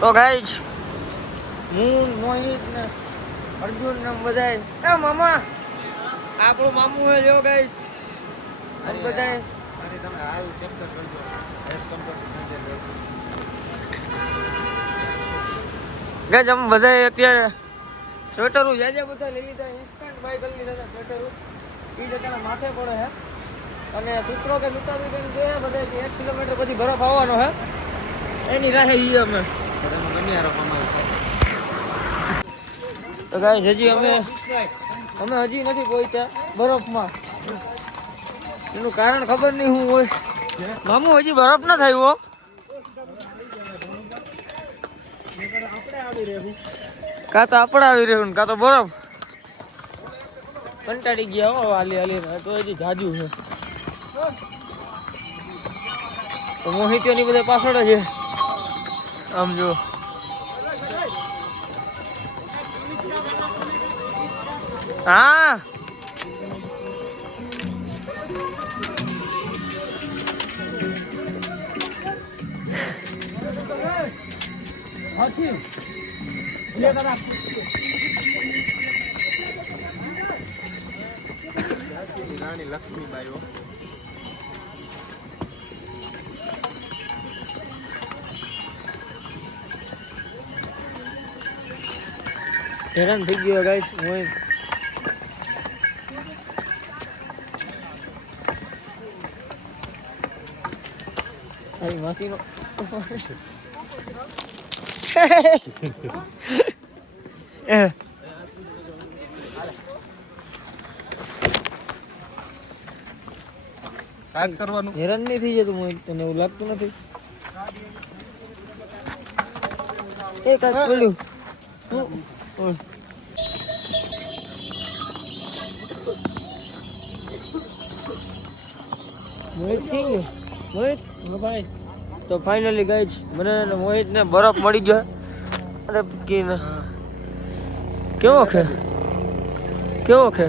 તો ગાઈસ હું મોહિત ને અર્જુન ને બધાય એ મામા આપણું મામું હે જો ગાઈસ અને બધાય તમે હાલ કેપ્ચર કરજો એસ કમ્પેર ગાઈસ અમે બધાય અત્યારે સ્વેટરો જે બધા લઈ લીધા ઇન્સ્ટન્ટ બાય કરી લીધા સ્વેટરો એ જતાના માથે પડે હે અને સૂત્રો કે મુતાબિક એમ કે બધે 1 કિલોમીટર પછી બરફ આવવાનો હે એની રાહે ઈ અમે તો ગાઈસ હજી અમે હજી નથી પહોંચ્યા બરફમાં એનું કારણ ખબર નહીં શું હોય મામું હજી બરફ ના થયો કાં તો આપણે આવી રહ્યું કાં તો બરફ કંટાળી ગયા હો હાલી હાલી તો હજી જાજુ છે તો મોહિતીઓની બધા પાછળ છે આમ જો હા રાણી લક્ષ્મીબાઈ હેરાન થઈ ગયો ગાઈસ હું આવી માસીનો કાજ કરવાનું હેરાન નહીં થઈ જતું હું તને એવું લાગતું નથી એ કાંઈક પડ્યું મોહિત થઈ ગયો મોહિત ભાઈ તો ફાઇનલી ગાઈસ મને મોહિતને બરફ મળી ગયો અરે કીને કેવો છે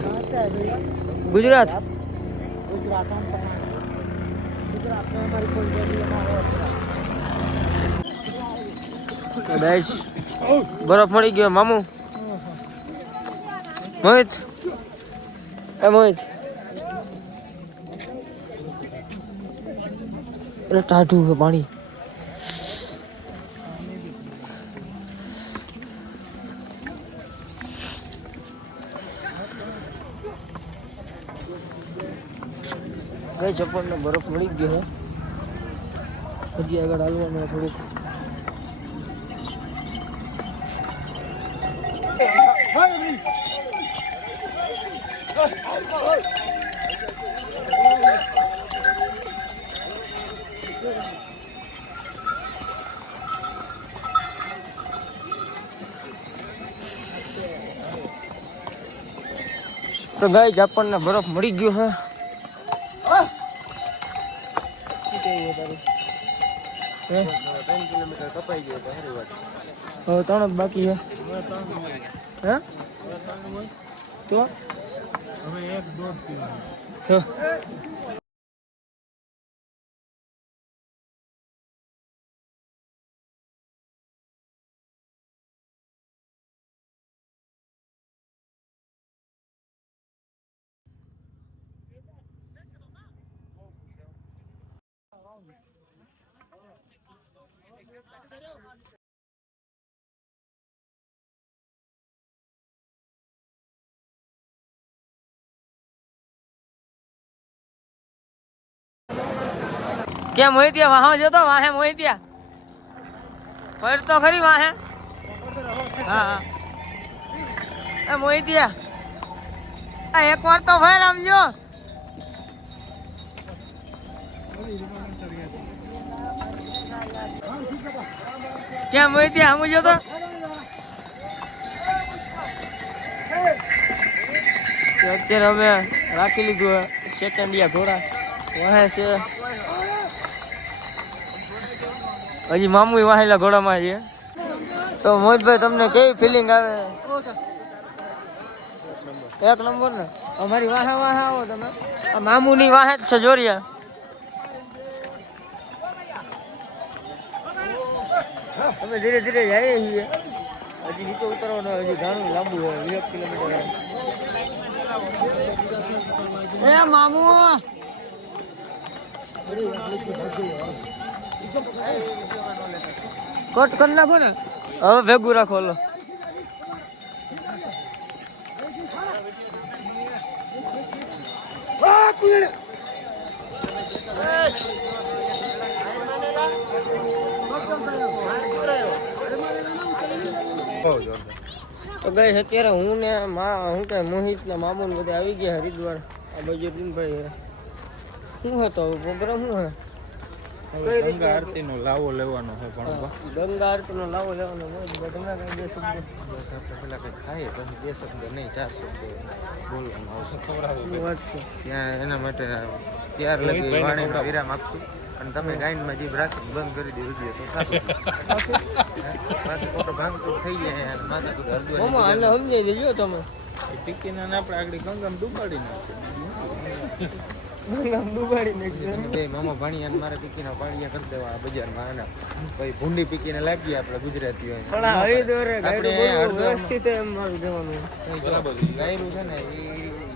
ગુજરાત ગાઈસ બરફ મળી ગયો મામુ મોહિત એટલે ટાઢું છે પાણી ગઈ ચપ્પલને બરફ મળી ગયો છે હજી આગળ હાલવાનું થોડુંક તો ગાઈસ આપણને બરફ મળી ગયો છે હવે 3 કિલોમીટર કપાઈ ગયો તો સારી વાત હવે 3 જ બાકી છે હે તો હવે 1-1.5 કિલોમીટર क्या मोहितिया वहां जो तो वहां है मोहितिया पर तो खरी वहां है हाँ हाँ मोहितिया एक बार तो फिर हम जो क्या मोहितिया हम जो तो અત્યારે અમે રાખી લીધું સેકન્ડિયા ઘોડા વહે છે હજી મામુ વાહેલા ઘોડામાં છે તો મોહિતભાઈ તમને કેવી ફિલિંગ આવે 1 નંબર ને અમારી વાહે આવો તમે મામુની વાહે જ છે જોરિયા અમે ધીરે ધીરે જઈએ છીએ. હજી નીચે ઉતરવાનું હજી ઘણું લાંબુ હોય 1 કિલોમીટર. એ મામુ કટ કરી નાખો ને હવે ભેગું રાખો. લો તો ગઈ અત્યારે હું ને હું કે મોહિત ને મામુ ને બધા આવી ગયા હરિદ્વાર. આ બાજુ ભાઈ શું હતો પ્રોગ્રામ? શું હે ગંગા આરતી નો લાવો લેવાનો છે પણ ગંગા આરતી નો લાવો લેવાનો હોય. તમે કઈ બે શબ્દ પેલા કઈ ખાઈએ પછી 2 શબ્દ નહીં 4 શબ્દ બોલવાનું આવશે. ખવડાવવું વાત છે. ત્યાં એના માટે ત્યાર લગી વાણીનો વિરામ આપશું અને તમે ગાઈડમાં જીભ રાખી બંધ કરી દીધું છે તો સારું. પાછું ખોટો ભાંગતું થઈ જાય અને માથા કુદ મામા આને સમજાઈ દેજો તમે. ટીકીના આપણે આગળ ગંગામાં ડૂબાડી નાખીએ. ડુબાડી નાખી બે મામા ભાણિયા મારા ટીકીના પાણીયા કરી દેવા બજારમાં આના પછી ભૂંડી પીકીને લાગીએ આપણે ગુજરાતીઓ. પણ આ હરિદ્વારે ગાયરું વ્યવસ્થિત એમ મારું જવાનું. ગાયરું છે ને એ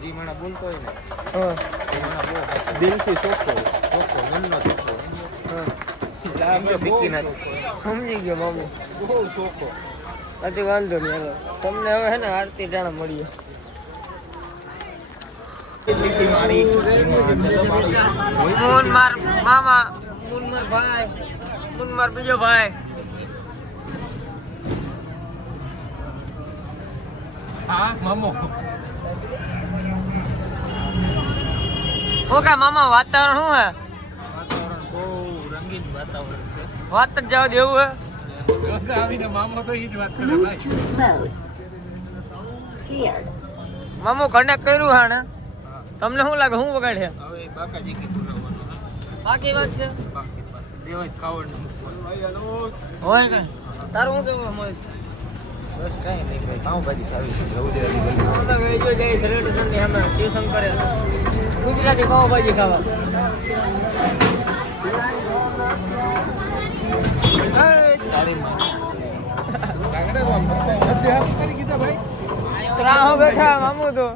જે માણા બોલતો હોય ને હા એ માણા બહુ દિલથી ચોખ્ખો મનનો ચોખ્ખો. સમજી ગયો મામુ. બહુ ચોખ્ખો. હજી વાંધો નહીં. હાલો તમને હવે હે ને આરતી ટાણા મળીએ. મુન માર મામા, મુન માર ભાઈ, મુન માર બીજો ભાઈ. હા મામો. ઓકે મામા વાતાવરણ શું હે? વાતાવરણ બહુ રંગીન વાતાવરણ છે. વાત જ જવા દેવું હે. ગંગા આવીને મામો તો ઈ જ વાત કરે ભાઈ. મામુ કનેક્ટ કર્યું હે ને? તમને શું લાગે શું વગાડે? હવે બાકાજી કે પુરાવાનો બાકી વાત છે. દેવાય ખાવાનું હોય ને તારું શું કેવું મોહિત? બસ કઈ નહીં ભાઈ પાઉંભાજી ખાવી છે ગુજરાતી ગુજરાતી પાવભાજી ખાવા. ત્રાહો બેઠા મામુ તો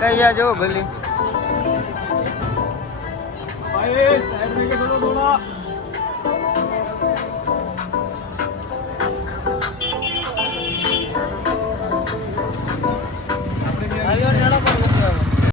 કઈ જા જો ગલી.